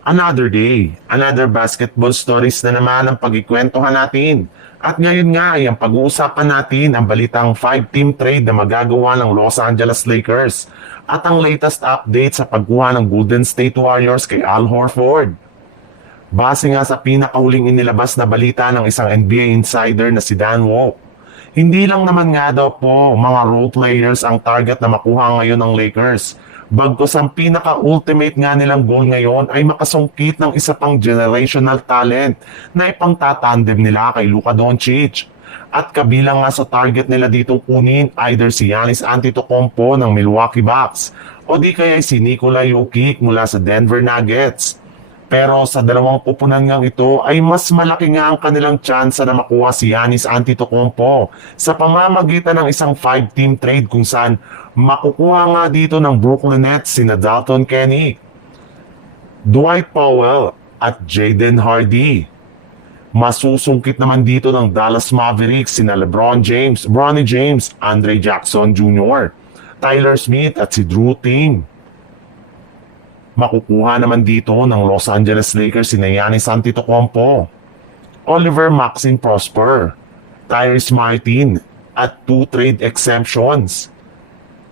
Another day, another basketball stories na naman ang pagkikwentuhan natin. At ngayon nga ay ang pag-uusapan natin ang balitang 5-team trade na magagawa ng Los Angeles Lakers at ang latest update sa pagkuha ng Golden State Warriors kay Al Horford. Base nga sa pinakahuling inilabas na balita ng isang NBA insider na si Dan Wolf, hindi lang naman nga daw po mga role players ang target na makuha ngayon ng Lakers. Bagkus ang pinaka-ultimate nga nilang goal ngayon ay makasungkit ng isa pang generational talent na ipangtatandem nila kay Luka Doncic. At kabilang nga sa target nila dito kunin either si Giannis Antetokounmpo ng Milwaukee Bucks o di kaya si Nikola Jokic mula sa Denver Nuggets. Pero sa dalawang pupunan ngang ito ay mas malaki nga ang kanilang tsansa na makuha si Giannis Antetokounmpo sa pamamagitan ng isang 5-team trade kung saan makukuha nga dito ng Brooklyn Nets sina Dalton Kenny, Dwight Powell at Jaden Hardy. Masusungkit naman dito ng Dallas Mavericks sina LeBron James, Bronny James, Andre Jackson Jr., Tyler Smith at si Drew Timme. Makukuha naman dito ng Los Angeles Lakers sina Giannis Antetokounmpo, Oliver Maxine Prosper, Tyrese Martin at 2 trade exemptions.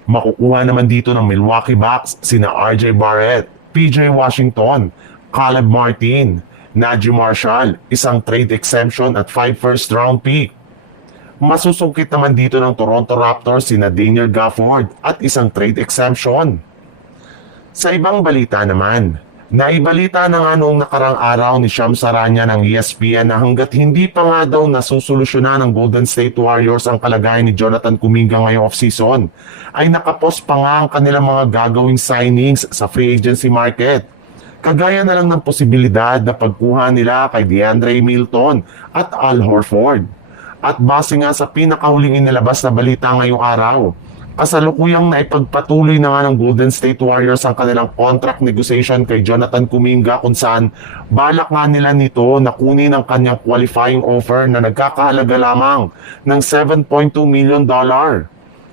Makukuha naman dito ng Milwaukee Bucks sina RJ Barrett, PJ Washington, Caleb Martin, Najee Marshall, isang trade exemption at 5 first round pick. Masusungkit naman dito ng Toronto Raptors sina Daniel Gafford at isang trade exemption. Sa ibang balita naman, naibalita na nga noong nakarang araw ni Shams Charania ng ESPN na hanggat hindi pa nga daw nasusolusyonan ng Golden State Warriors ang kalagayan ni Jonathan Kuminga ngayong offseason, ay nakapost pa nga ang kanilang mga gagawing signings sa free agency market. Kagaya na lang ng posibilidad na pagkuha nila kay DeAndre Milton at Al Horford. At base nga sa pinakahuling inilabas na balita ngayong araw, kasalukuyang naipagpatuloy na nga ng Golden State Warriors ang kanilang contract negotiation kay Jonathan Kuminga kung saan balak nga nila nito na kunin ang kanyang qualifying offer na nagkakahalaga lamang ng $7.2 million.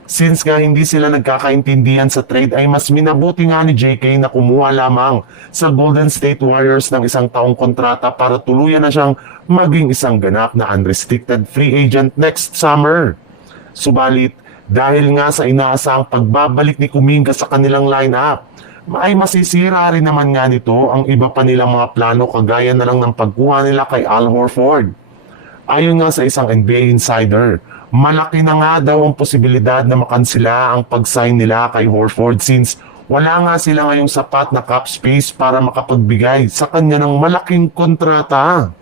Since nga hindi sila nagkakaintindihan sa trade ay mas minabuti nga ni JK na kumuha lamang sa Golden State Warriors ng isang taong kontrata para tuluyan na siyang maging isang ganap na unrestricted free agent next summer. Subalit, dahil nga sa inaasahang pagbabalik ni Kuminga sa kanilang lineup, ay masisira rin naman nga nito ang iba pa nilang mga plano kagaya na lang ng pagkuha nila kay Al Horford. Ayon nga sa isang NBA insider, malaki na nga daw ang posibilidad na makansela ang pag-sign nila kay Horford since wala nga sila ngayong sapat na cap space para makapagbigay sa kanya ng malaking kontrata.